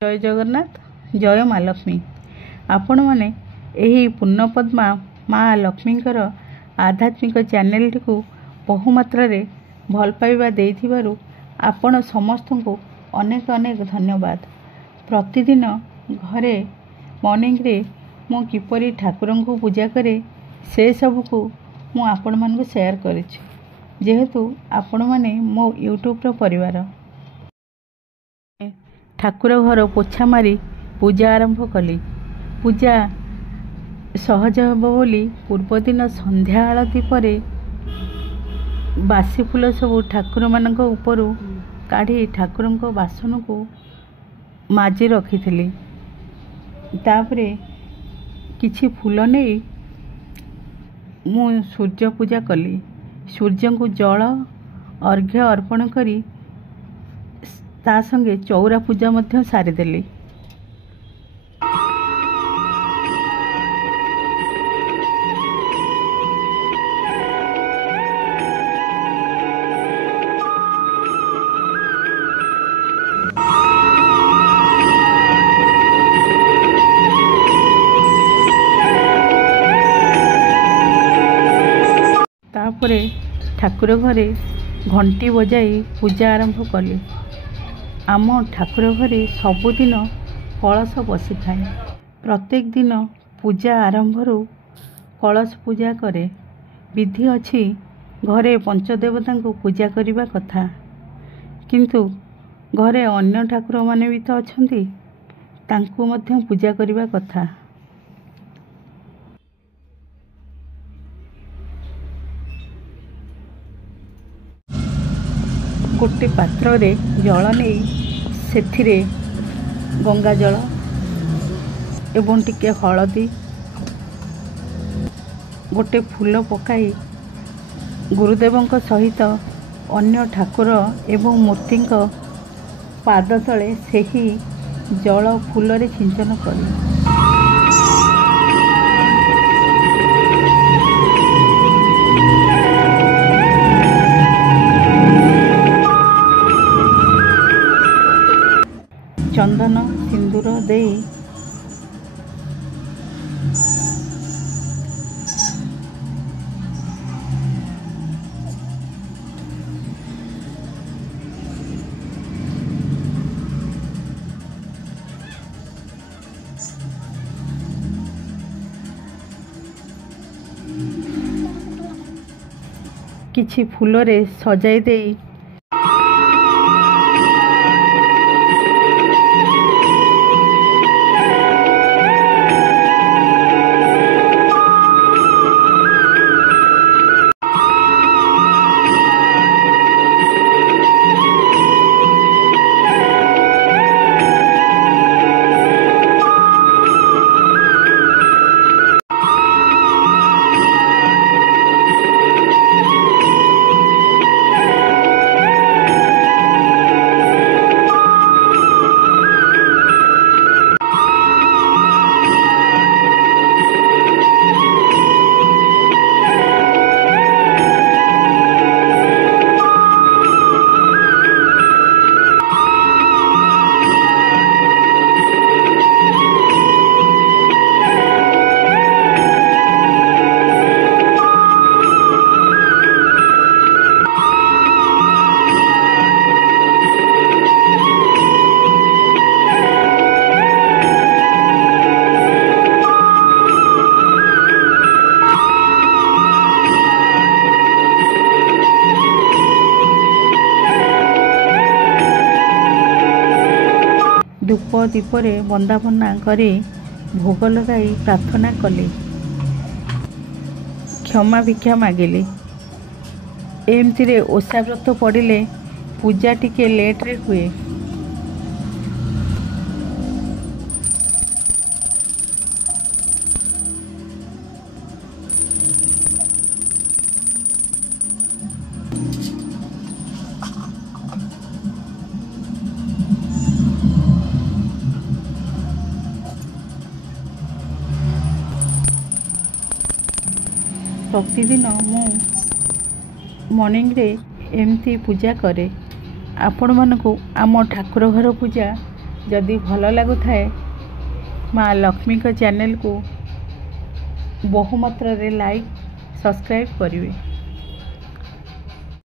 जय जगन्नाथ जय माँ लक्ष्मी। आपण मैंने यही पूर्णपद्मा माँ लक्ष्मींकर आध्यात्मिक चैनल टी बहुमात्रा भल पाइबा देइथिबारु आपण समस्त को अनेक अनेक धन्यवाद। प्रतिदिन घरे मॉर्निंग रे मु किपरि ठाकुर को पूजा करे से सब को मु आपण मान शेयर करिछि, जेहेतु आपण माने मो यूट्यूब रो परिवार। ठाकुर घर पोछा मारी पूजा आरंभ कली। पूजा सहज हेब बोली पूर्वदिन संध्या आलती पर बासी फूल सब ठाकुर मानक उपरू काढ़ी ठाकुर बासन को माजी रखी थी। तापरे किछि फूल नहीं मु सूर्य पूजा कली। सूर्य को जल अर्घ्य अर्पण करी ता संगे चौरा पूजा मध्य सारिदेली। तापरे ठाकुर घरे घंटी बजाई पूजा आरंभ कली। आम ठाकुर घरे सबुदिन कलश बसी थाए। प्रत्येक दिन पूजा आरंभ कलश पूजा करे। विधि अच्छी घरे पंचदेवता को पूजा करने कथा, किंतु घरे अन्य ठाकुर माने भी तो अच्छी तांको मध्य पूजा करने कथा। गोटे पात्र रे जल नहीं सेथिरे गंगा जल एवं टिके हलदी गोटे फूल पकाई गुरुदेवों सहित अन्य ठाकुर एवं मूर्ति पाद तले सही जल फूल रे सिंचन करी। चंदन सिंदूर दे किछि फूल रे सजाई दे धूप दीपरे बंदापना करी भोग लगाई प्रार्थना कली। क्षमा भिक्षा मागिली। एमती ओषा व्रत पड़े पूजा टिके लेट रे हुए। प्रतिदिन मु मॉर्निंग रे एमती पूजा करे। आपण मानकु आम ठाकुर घर पूजा जदि भल लगुए माँ लक्ष्मी चैनल को बहुमात्रा रे लाइक सब्सक्राइब करेंगे।